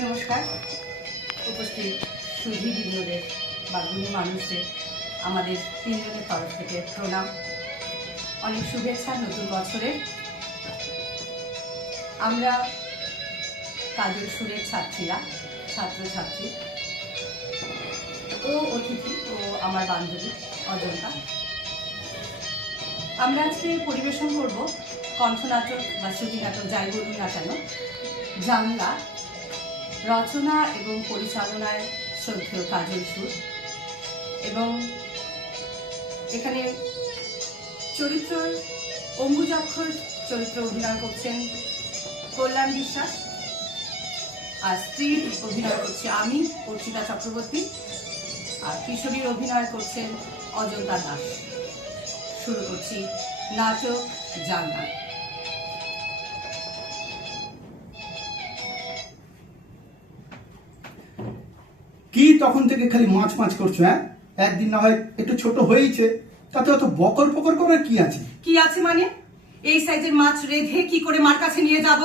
নমস্কার উপস্থিত সুধীবৃন্দদের বা গুণী মানুষদের আমাদের তিনজনের তরফ থেকে প্রণাম, অনেক শুভেচ্ছা নতুন বছরের। আমরা কাজল সুরের ছাত্রীরা, ছাত্রছাত্রী ও অতিথি ও আমার বান্ধবী অজন্তা, আমরা আজকে পরিবেশন করব কণ্ঠনাটক বা শ্রুতি নাটক যাই বলুন না কেন, জানলা, রচনা এবং পরিচালনায় শ্রদ্ধেয় কাজল সুর। এবং এখানে চরিত্র অম্বুজাক্ষর চরিত্র অভিনয় করছেন কল্যাণ বিশ্বাস, আর স্ত্রীর অভিনয় করছি আমি অর্চিতা চক্রবর্তী, আর কিশোরীর অভিনয় করছেন অজন্তা দাস। শুরু করছি নাটক জানলা। কি তখন থেকে খালি মাছ মাছ করছো? হ্যাঁ, একদিন না হয় একটু ছোট হয়েছে, তাতে অত বকর বকর করার কি আছে? কি আছে মানে? এই সাইজের মাছ রেধে কি করে মার কাছে নিয়ে যাব?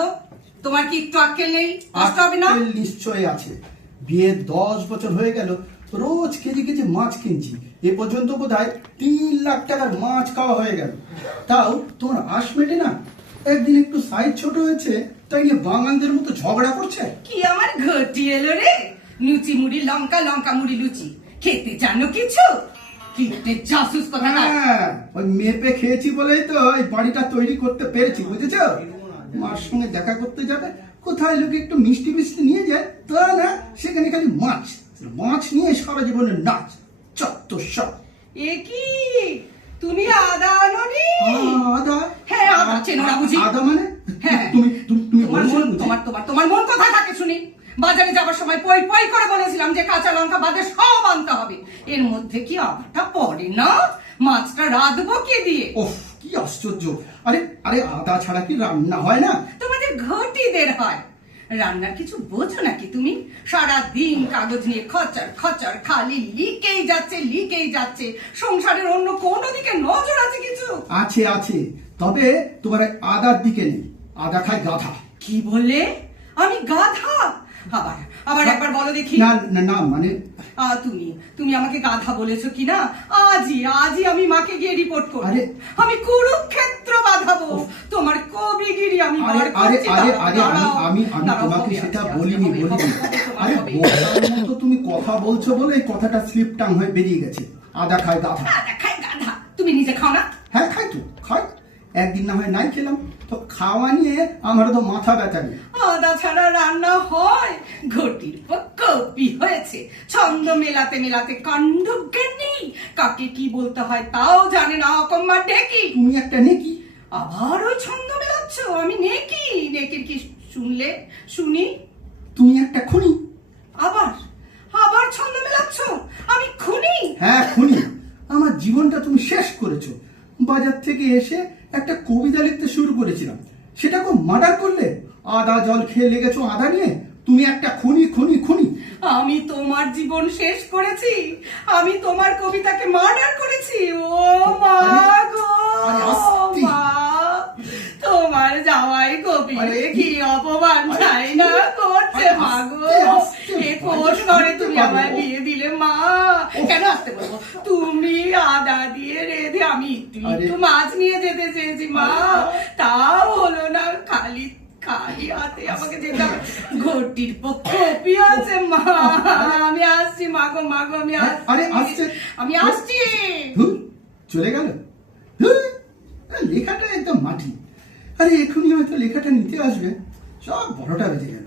তোমার কি একটু আক্কেল নেই? কষ্ট হবে না? আক্কেল নিশ্চয়ই আছে। বিয়ে 10 বছর হয়ে গেল, রোজ কেজি কেজি মাছ কিনছি। এ পর্যন্ত বোধহয় 3 লাখ টাকার মাছ খাওয়া হয়ে গেল। তাও তোমার আশ মেটে না। একদিন একটু সাইজ ছোট হয়েছে, তাই নিয়ে বাঙালদের মতো ঝগড়া করছে। কি আমার ঘটি এলো রে? লুচি মুড়ি লঙ্কা, লঙ্কা মুড়ি লুচি খেতে জানো কিছু? কিনতে জাসুস কথা না। হ্যাঁ, ওই মেপে খেয়েছি বলেই তো এই বাড়িটা তৈরি করতে পেরেছি, বুঝেছো? মার সঙ্গে দেখা করতে যাবে, কোথায় লোকে একটু মিষ্টি মিষ্টি নিয়ে যায়, তা না, সেখানে খালি মাছ মাছ নিয়ে সারা জীবনের নাচ চত্ব সব। এ কি তুমি আদা আনোনি? আদা? হ্যাঁ, আদা চেনো না বুঝি? আদা মানে? হ্যাঁ, তুমি তোমার বলছো মন, বুঝি? তোমার মন কোথায় থাকে শুনি? বাজারে যাবার সময় পই পই করে বলেছিলাম যে কাঁচা লঙ্কা বাদে সব আনতে হবে। এর মধ্যে কি আদাটা পড়ে না? মাছটা রাঁধবো কি দিয়ে? ওফ, কি আশ্চর্য! আরে আরে আদা ছাড়া কি রান্না হয় না? তোমাদের ঘটিদের হয়। রান্নার কিছু বোঝো নাকি তুমি? সারা দিন কাগজ নিয়ে খচর খচর খালি লিকেই যাচ্ছে। সংসারের অন্য কোনো দিকে নজর আছে কিছু? আছে আছে, তবে তোমার এই আদার দিকে নেই। আদা খায় গাধা। কি বললে? আমি গাধা? আবার আবার একবার বলো দেখি। না না না, মানে তুমি আমাকে গাধা বলেছো কি না? আজই আমি মাকে গিয়ে রিপোর্ট করব। আরে, আমি কুরুক্ষেত্র বাঁধাবো। তোমার কবিগিরি আমি বার করছি। আমি তোমাকে সেটা বলিনি। আরে বোকার মতো তুমি কথা বলছো বলে এই কথাটা স্লিপ টাং হয়ে বেরিয়ে গেছে। আদা খায় গাধা। আদা খায় গাধা? তুমি নিজে খাও না? হ্যাঁ, খাই। একদিন না হয় নাই খেলাম, তো খাওয়া নিয়ে আমার তো মাথা ব্যথা নেই। আদা ছাড়া রান্না হয়? ঘটির কপি হয়েছে, ছন্দ মেলাতে মেলাতে কাণ্ডজ্ঞানী, কাকে কি বলতে হয় তাও জানে না, অকম্মা ডেকি। তুমি একটা নেকি। আবার ওই ছন্দ মেলাচ্ছ? আমি নেকির কি শুনি? তুমি একটা খুনি। আবার ছন্দ মেলাচ্ছ? আমি খুনি? হ্যাঁ, খুনি। আমার জীবনটা তুমি শেষ করেছো। বাজার থেকে এসে একটা কবিতা লিখতে শুরু করেছিলাম, সেটাকে মার্ডার করলে। আদা জল খেয়ে লেগেছো আদা নিয়ে। তুমি একটা খুনি। আমি তোমার জীবন শেষ করেছি? আমি তোমার কবিতাকে মার্ডার করেছি? ও মা গো মা, তোমার জামাই কবি কি অপমান চাই না করছে মা গো। এ কোন ঘরে তুমি আমায় বিয়ে দিলে মা? কেন আসতে বলবো? তুমি আদা দিয়ে রেঁধে আমি একটু মাছ নিয়ে যেতে চেয়েছি মা, তাও হলো না। খালি হাতে আমাকে যেতে হবে। ঘটির কপি আছে মা। আমি আসছি মা গো আমি আসছি। চলে গেল। লেখাটা একদম মাটি। আরে এখনই হয়তো লেখাটা নিতে আসবে, সব বড়টা বেজে গেল।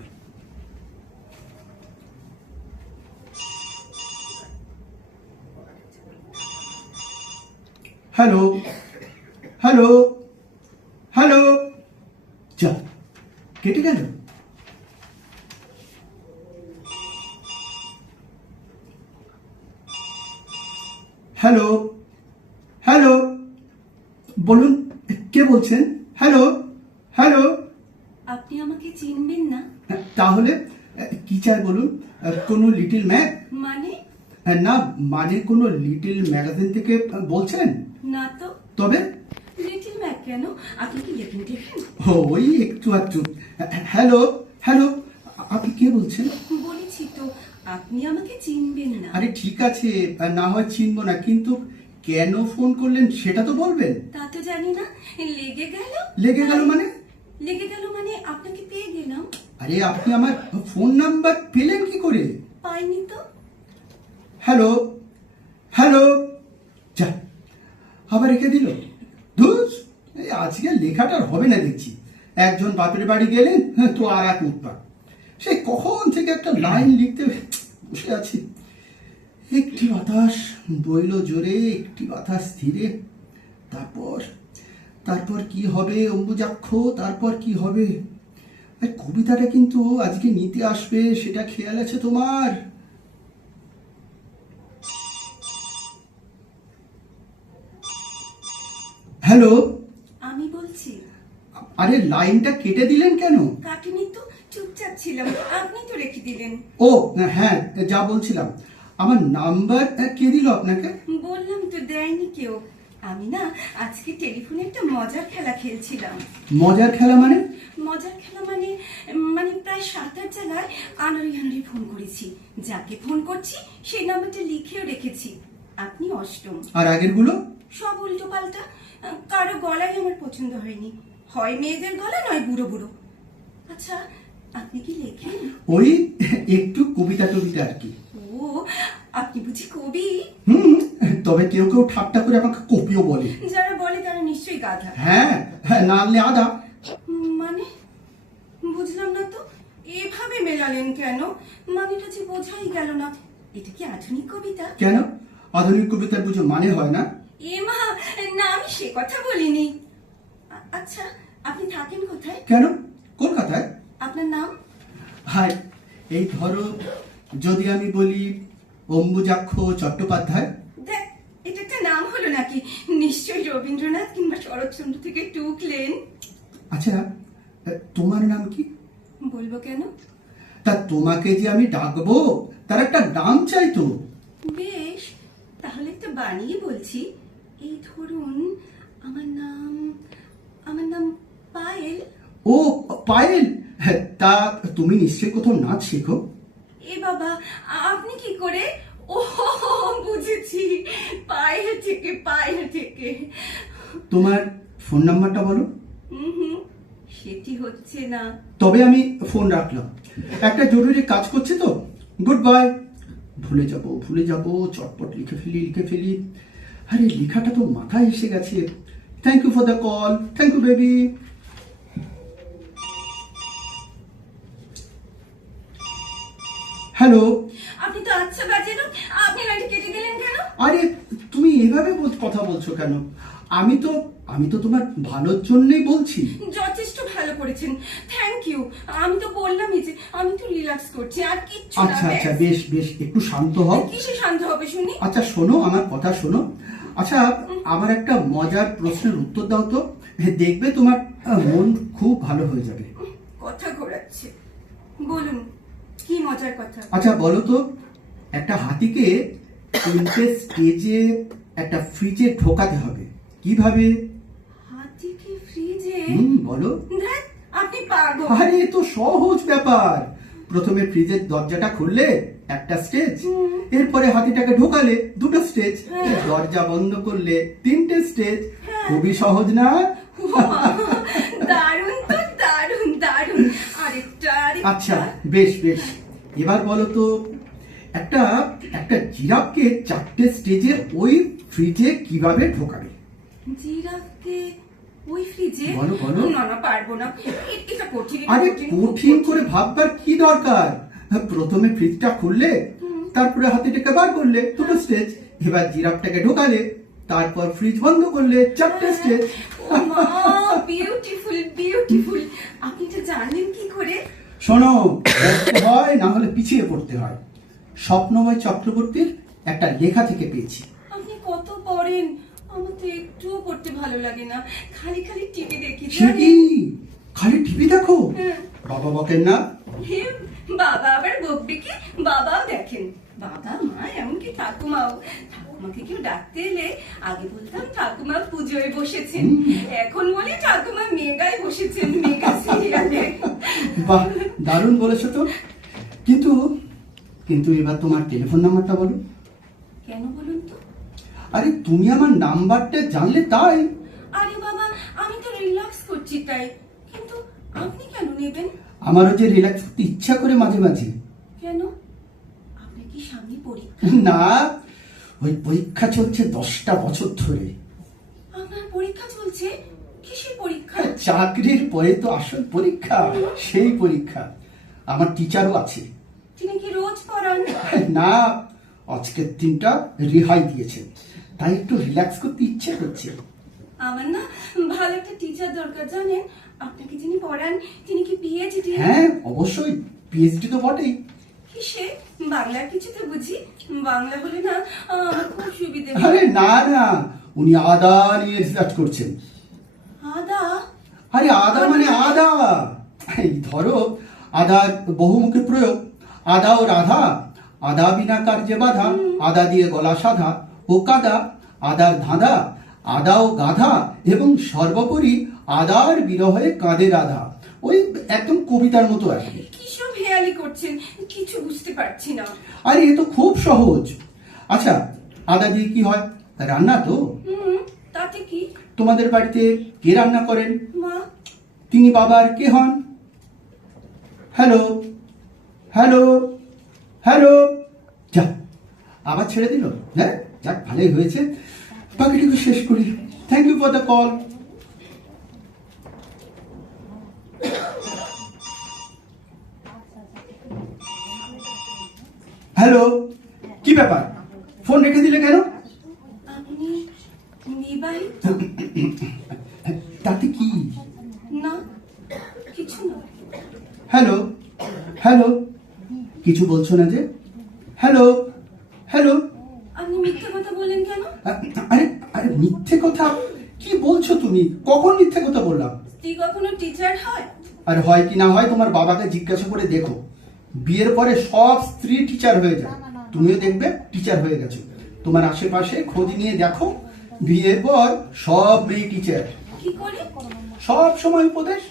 হ্যালো, যা কেটে গেল। হ্যালো, বলুন, কে বলছেন? হ্যালো। আপনি আমাকে চিনবেন না? তাহলে কি চাই বলুন? কোনো লিটল ম্যাগ? মানে? না, মানে কোনো লিটল ম্যাগাজিন থেকে বলছেন? না তো। তবে লিটল ম্যাগ কেন, আপনি কি লেখেন টেখেন? ও, ওই একটু একটু। হ্যালো হ্যালো, আপনি কে বলছেন? বলেছি তো আপনি আমাকে চিনবেন না। আরে ঠিক আছে, না হয় চিনবো না, কিন্তু কেন ফোন করলেন সেটা তো বলবেন। তা তো জানি না, লেগে গেল। লেগে গেল মানে? লেগে গেল মানে আপনাকে পেয়ে গেলাম। আরে আপনি আমার ফোন নাম্বার পেলেন কি করে? পাইনি তো। হ্যালো হ্যালো, যা আবার রেখে দিল। ধুস, এই আজকে লেখাটা আর হবে না দেখছি। একজন বাপের বাড়ি গেলেন তো আর এক উৎপাত। সে কখন থেকে একটা লাইন লিখতে বসে আছি। একটি বাতাস বইল জোরে, একটি বাতাস ধীরে। তারপর তারপর কি হবে অম্বুজাক্ষ, তারপর কি হবে? আর কবিতাটা কিন্তু আজকে নিতে আসবে, সেটা খেয়াল আছে তোমার? হ্যালো, আমি বলছি। আরে লাইনটা কেটে দিলেন কেন? কাটিনি তো, চুপচাপ ছিলাম, আপনি তো রেখে দিলেন। ও হ্যাঁ, যা বলছিলাম, আমার নাম্বার কে দিল আপনাকে? বললাম তো দেয়নি কেউ। আমি না আজকে টেলিফোনে একটা মজার খেলা খেলছিলাম। মজার খেলা মানে? মজার খেলা মানে মানে প্রায় 7-8 জায়গায় আনাড়ি আনাড়ি ফোন করেছি। যাকে ফোন করছি সেই নাম্বারটা লিখেও রেখেছি। আপনি অষ্টম। আর আগের গুলো? সব উল্টো পাল্টা। কারো গলাই আমার পছন্দ হয়নি, হয় মেয়েদের গলা নয় বুড়ো বুড়ো। আচ্ছা, আপনি কি লেখেন? ওই একটু কবিতা টবিতা আর কি। ও, আপনি বুঝি কবি? হুম, তবে কেউ কেউ ঠাট্টা করে আমাকে কপিও বলে। যারা বলে তারা নিশ্চয়ই গাধা। হ্যাঁ হ্যাঁ, না আনলে আধা। মানে বুঝলাম না তো, এভাবে মেলালেন কেন? মানেটা যে বোঝাই গেল না। এটা কি আধুনিক কবিতা? কেন, আধুনিক কবিতার বুঝো মানে হয় না? এ মা, না আমি সে কথা বলিনি। আচ্ছা, আপনি থাকেন কোথায়? কেন, কলকাতায়। আপনার নাম? হাই, এই ধরো, যদি আমি বলি অম্বুজাক্ষ চট্টোপাধ্যায়। দেখ, এটা একটা নাম হলো নাকি? নিশ্চয়ই রবীন্দ্রনাথ কিংবা শরৎচন্দ্র থেকে টুকলেন। আচ্ছা, তোমার নাম কি? বলবো কেন? তা তোমাকে যে আমি ডাকবো তার একটা নাম চাই তো। বেশ, তাহলে একটা বানিয়ে বলছি। এই ধরুন, আমার নাম পায়েল। ও, পায়েল। হ্যাঁ, তা তুমি নিশ্চয়ই কোথাও নাচ শেখো? এ বাবা, আপনি কি করে? ও, বুঝেছি, পায়েল থেকে, পায়েল থেকে। তোমার ফোন নাম্বারটা বলো। হুম, সেটি হচ্ছে না। তবে আমি ফোন রাখলাম, একটা জরুরি কাজ করছে তো। Good bye. ভুলে যাব, চটপট লিখে ফেলি। আরে লেখাটা তো মাথায় এসে গেছে। Thank you for the call, thank you baby. Hello. আপনি তো আচ্ছা বাজে না, আপনি লাইনটা কেটে দিলেন কেন? আরে তুমি এভাবে কথা বলছো কেন? আমি তো তোমার ভালোর জন্যই বলছি। যথেষ্ট ভালো করেছেন, থ্যাংক ইউ। আমি তো বললামই যে আমি তো রিল্যাক্স করছি, আর কিচ্ছু না। আচ্ছা আচ্ছা, বেশ বেশ, একটু শান্ত হও। কিসে শান্ত হবে শুনি? আচ্ছা শোনো, আমার কথা শোনো। আচ্ছা, আমার একটা মজার প্রশ্নের উত্তর দাও তো। দেখবে তোমার মন খুব ভালো হয়ে যাবে। কথা ঘোরাচ্ছে, বলুন কি মজার কথা? আচ্ছা বলো তো, একটা হাতিকে 3টে স্টেজে একটা ফ্রিজে ঢোকাতে হবে, কিভাবে? হাতিকে ফ্রিজে? বলো। দেখ, আপনি পাগল। আরে এ তো সহজ ব্যাপার। প্রথমে ফ্রিজের দরজাটা খুললে একটা স্টেজ, এরপরে হাতিটাকে ঢোকালে 2টো স্টেজ, দরজা বন্ধ করলে 3টে স্টেজ। খুবই সহজ না? দারুণ তো, দারুণ দারুণ। আরেকটা। আচ্ছা বেশ বেশ, এবার বলো তো, একটা জিরাফকে 4টে স্টেজে ওই ফ্রিজে কিভাবে ঢোকাবে? জিরাফকে ওই ফ্রিজে? বলো। না পারবো না, এটা কঠিন। আরে কঠিন করে ভাববার কি দরকার? প্রথমে ফ্রিজটা খুললে, তারপরে হাতিটাকে বার করলে 2টো স্টেজ, এবার জিরাফটাকে ঢোকালে, তারপর ফ্রিজ বন্ধ করলে 4টে স্টেজ। Beautiful beautiful. আপনি তো জানেন কি করে? শোনো, ব্যস্ত হয় না হলে পিছিয়ে পড়তে হয়। স্বপ্নময় চক্রবর্তীর একটা লেখা থেকে পেয়েছি। আপনি কত পড়েন? আমার তো একটুও পড়তে ভালো লাগে না, খালি খালি টিভি দেখি। সে কি, খালি টিভি দেখো? বাবা বকেন না? বাবা আবার বকবে কি? বাবাও দেখেন, বাবা মা এমনকি ঠাকুমাও। ঠাকুমাকে কেউ ডাকতে এলে আগে বলতাম ঠাকুমা পুজোয় বসেছেন, এখন বলি ঠাকুমা মেগায় বসেছেন, মেগা সিরিয়ালে। বাহ, দারুণ বলেছো তো। কিন্তু কিন্তু এবার তোমার টেলিফোন নাম্বারটা বলো। কেন বলুন তো? আরে তুমি আমার নাম্বারটা জানলে তাই। আরে বাবা, আমি তো রিল্যাক্স করছি তাই, কিন্তু আপনি কেন নেবেন? আমারও যে রিল্যাক্স করতে ইচ্ছা করে মাঝে মাঝে। কেন? আপনি কি সামনে পরীক্ষা? না, ওই পরীক্ষা চলছে 10টা বছর ধরে। আপনার পরীক্ষা চলছে? কিসের পরীক্ষা? চাকরির পরে তো আসল পরীক্ষা, সেই পরীক্ষা। আমার টিচারও আছে। তিনি কি রোজ পড়ান? না, আজকের দিনটা রেহাই দিয়েছে, তাই একটু রিল্যাক্স করতে ইচ্ছে করছে। আমার না ভালো একটা টিচার দরকার, জানেন? আপনাকে যিনি পড়ান তিনি কি পিএইচডি? হ্যাঁ, অবশ্যই পিএইচডি তো বটেই। কিসে? বাংলার কিছুতে বুঝি? বাংলা হলে না আমার খুব সুবিধে হয়। আরে না না, উনি আদা নিয়ে রিসার্চ করছেন। আদা? আরে আদা মানে আদা, এই ধরো আদার বহুমুখী প্রয়োগ, আদা ও রাধা, আদা বিনা কার্যে বাধা, আদা দিয়ে গলা সাধা ও কাদা, আদার ধাঁধা, আদা ও গাধা, এবং সর্বোপরি আদার বিরহে কাঁদে রাধা। ওই একদম কবিতার মতো আর কি। কি সব হেয়ালি করছেন, কিছু বুঝতে পারছি না। আরে এ তো খুব সহজ। আচ্ছা, আদা দিয়ে কি হয়? রান্না তো। তাতে কি? তোমাদের বাড়িতে কে রান্না করেন? মা। তিনি বাবার কে হন? হ্যালো হ্যালো হ্যালো, যা আবার ছেড়ে দিল। হ্যাঁ, যাক, ভালোই হয়েছে। বাকিটুকু শেষ করি। Thank you for the call. Hello, কি ব্যাপার? ফোন রেখে দিলে কেন? আপনি বিবাহিত? তাতে কি? না, কিছু না। হ্যালো হ্যালো, কিছু বলছো না যে? Hello hello. আপনি মিথ্যে কথা বলেন কেন? আরে আরে, মিথ্যে কথা কি বলছো তুমি? কখন মিথ্যে কথা বললাম? স্ত্রী কখনো টিচার হয়? আর হয় কি না হয় তোমার বাবাকে জিজ্ঞাসা করে দেখো। বিয়ের পরে সব স্ত্রী টিচার হয়ে যায়, তুমিও দেখবে টিচার হয়ে গেছো। তোমার আশেপাশে খোঁজ নিয়ে দেখো, বিয়ের পর সব মেয়ে টিচার। কি করে? সব সময় উপদেশ,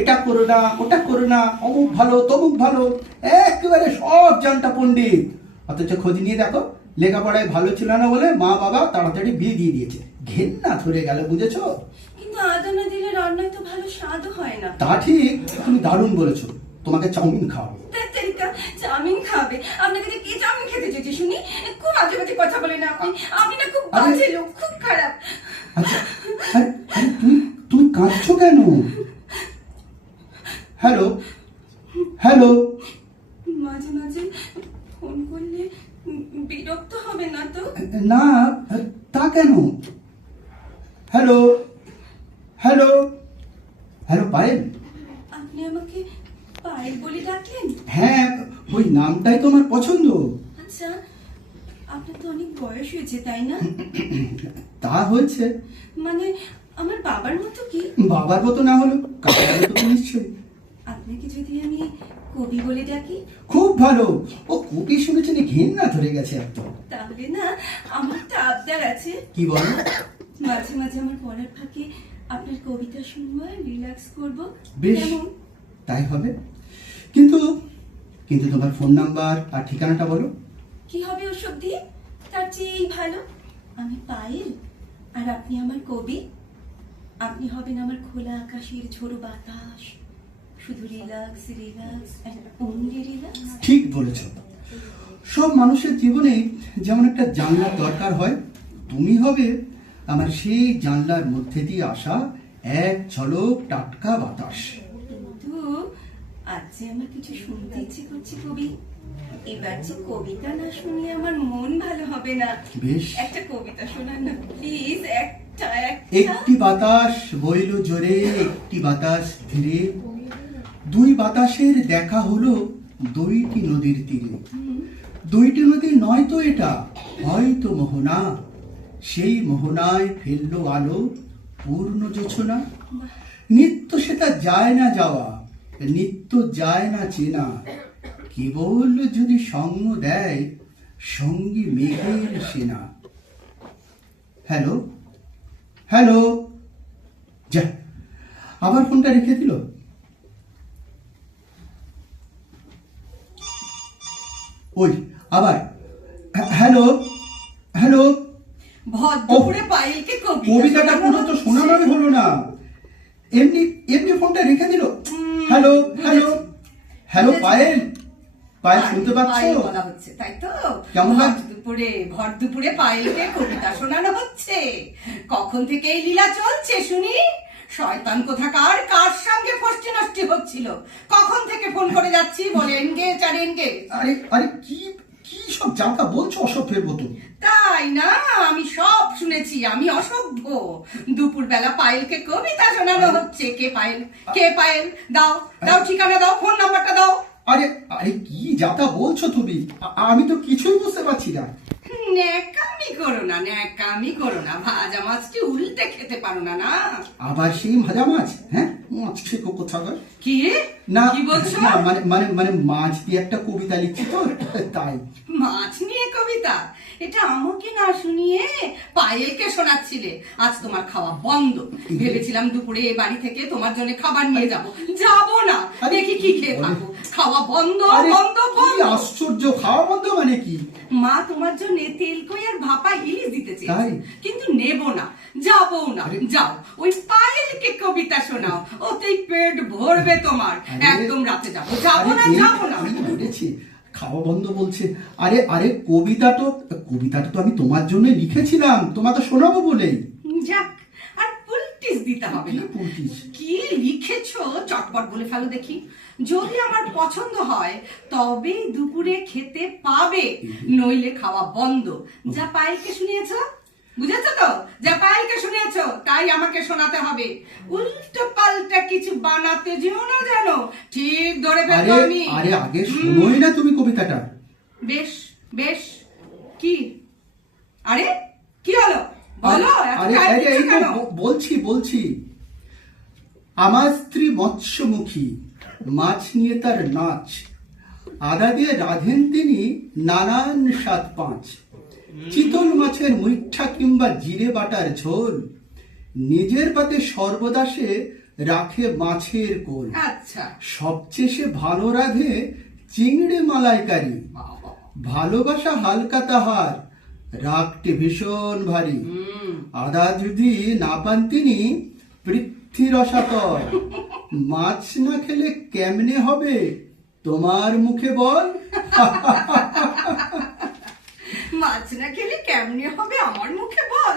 এটা করো না, ওটা করো না, অমুক ভালো তমুক ভালো, একেবারে সব জানটা পণ্ডিত। অথচ খোঁজ নিয়ে দেখো, লেখাপড়ায় ভালো ছিল না বলে মা বাবা তাড়াতাড়ি বিয়ে দিয়ে দিয়েছে। ঘেন্না ধরে গেল, বুঝেছো? কিন্তু আদা না দিলে রান্নায় তো ভালো স্বাদও হয় না। তা ঠিক, তুমি দারুণ বলেছো। তোমাকে চাউমিন খাওয়াবো। তেরিকা, চাউমিন খাবে? আপনাকে যে কি চাউমিন খেতে চেয়েছি শুনি? খুব আজে বাজে কথা বলেন আপনি। আপনি না খুব বাজে লোক, খুব খারাপ। আচ্ছা, আরে আরে, তুমি তুমি কাঁদছো কেন? Hello hello. মাঝে মাঝে ফোন করলে বিরক্ত হবে না তো? না, তা কেন? Hello hello hello, Payel. আপনি আমাকে পায়েল বলে ডাকলেন? হ্যাঁ, ওই নামটাই তো আমার পছন্দ। আচ্ছা, আপনার তো অনেক বয়স হয়েছে তাই না? তা হয়েছে। মানে আমার বাবার মতো কি? বাবার মতো না হলো কাকার মতো তো নিশ্চয়ই। আপনাকে যদি আমি কবি বলে ডাকি? খুব ভালো। ও কবি শুনেছেন, ঘেন্না ধরে গেছে একদম। তাহলে না আমার একটা আবদার আছে। কি বলো? মাঝে মাঝে আমার পড়ার ফাঁকে আপনার কবিতা শুনবো আর রিল্যাক্স করবো। বেশ, কেমন? তাই হবে। কিন্তু কিন্তু তোমার ফোন নাম্বার আর ঠিকানাটা বলো। কি হবে ওসব দিয়ে? তার চেয়েই ভালো আমি পায়েল আর আপনি আমার কবি। আপনি হবেন আমার খোলা আকাশের ঝোড়ো বাতাস, শুধু relax relax and only relax. ঠিক বলেছ। সব মানুষের জীবনে যেমন একটা জানলার দরকার হয়, তুমি হবে আমার সেই জানলার মধ্যে দিয়ে আসা এক ঝলক টাটকা বাতাস। কিন্তু আজ যে আমার কিছু শুনতে ইচ্ছে করছে কবি। এবার যে কবিতা না শুনিয়ে আমার মন ভালো হবে না। বেশ, একটা কবিতা শোনান না প্লিজ। একটা একটি বাতাস বইল জোরে, একটি বাতাস ধীরে, দুই বাতাসের দেখা হলো দুইটি নদীর তীরে। দুইটি নদী নয় তো এটা, হয়তো মোহনা। সেই মোহনায় ফেললো আলো পূর্ণ জোছনা। নিত্য সেটা যায় না যাওয়া, নিত্য যায় না চেনা, কেবল যদি সঙ্গ দেয় সঙ্গী মেঘের সেনা। হ্যালো হ্যালো, যা আবার ফোনটা রেখে দিল। ওই আবার হ্যালো হ্যালো, ভর দুপুরে পায়েলকে কবিতাটা পুরো তো শোনানোই হলো না, এমনি এমনি ফোনটা রেখে দিল। Hello hello hello, Payel Payel শুনতে পাচ্ছ? বলা হচ্ছে তাই তো? কেমন ভর লাগছে? ভর দুপুরে পায়েলকে কবিতা শোনানো হচ্ছে। কখন থেকে এই লীলা চলছে শুনি? শয়তান কোথাকার কার সঙ্গে ফষ্টি নষ্টি হচ্ছিল? কখন থেকে ফোন করে যাচ্ছি বলে এনগেজ আর এনগেজ। আরে আরে কি কি সব জাতা বলছো অসভ্যের মতো? তাই না? আমি সব শুনেছি, আমি অসভ্য। দুপুর বেলা পায়েলকে কবিতা শোনানো হচ্ছে। কে পায়েল? কে পায়েল? দাও দাও, ঠিকানা দাও, ফোন নাম্বারটা দাও। আরে আরে কি জাতা বলছো তুমি? আমি তো কিছুই বুঝতে পারছি না। ন্যাকামি করো না, ন্যাকামি করো না। ভাজা মাছটি উল্টে খেতে পারো না না? আবার সেই ভাজা মাছ? হ্যাঁ, মাছ খেকো কোথাকার। কি না কি বলছো? না, মানে মানে মানে মাছ দিয়ে একটা কবিতা লিখছি তো, তাই। মাছ নিয়ে কবিতা? এটা আমাকে না শুনিয়ে পায়েলকে শোনাচ্ছিলে। আজ তোমার খাওয়া বন্ধ। ভেবেছিলাম দুপুরে এ বাড়ি থেকে তোমার জন্য খাবার নিয়ে যাব। যাবো না, দেখি কি খেয়ে থাকো। খাওয়া বন্ধ আরে, বন্ধ কি বন্ধ। আশ্চর্য, খাওয়া বন্ধ মানে কি? মা তোমার জন্য তেল কই আর ভাপা ইলিশ দিতে তাই? চেয়েছে, কিন্তু নেব না, যাবো না। আরে, যাও, ওই পায়েলকে কবিতা শোনাও, ওতেই পেট ভরবে তোমার। আরে, একদম রাতে যাবো, যাবো না, আরে, যাবো না। আমি বলেছি খাওয়া বন্ধ বলছে। আরে আরে, কবিতাটা তো আমি তোমার জন্য লিখেছিলাম, তোমাকে শোনাবো বলেই। যাক, আর পুলটিস দিতে হবে কি না। পুলটিস? কি লিখেছো চটপট বলে ফেলো দেখি। যদি আমার পছন্দ হয় তবেই দুপুরে খেতে পাবে, নইলে খাওয়া বন্ধ। যা পায়েলকে শুনিয়েছো, বুঝেছো তো? যা পায়েলকে শুনিয়েছো তাই আমাকে শোনাতে হবে। উল্টো পাল্টা কিছু বানাতে যেও না, জানো? ঠিক ধরে আরে ফেলবো আমি। আরে, আগে শোনোই না তুমি কবিতাটা। বেশ বেশ, কি? আরে কি হলো বলো, এত আরে টাইম আরে, দিচ্ছ এই তো কেন? বলছি। আমার স্ত্রী মৎস্যমুখী, মাছ নিয়ে তার নাচ, আদা দিয়ে রাধেন তিনি নানান স্বাদ পাঁচ। চিতল মাছের মুইঠা কিংবা জিরে বাটার ঝোল, নিজের পাতে সর্বদা সে রাখে মাছের কোল। আচ্ছা, সবচেয়ে সে ভালো রাধে চিংড়ি মালাইকারি, ভালোবাসা হালকা তাহার, রাগটি ভীষণ ভারী। আদা যদি না পান তিনি পৃথ্বী রসাতল, মাছ না খেলে কেমনে হবে তোমার মুখে বল? মাছ না খেলে কেমনে হবে আমার মুখে বল?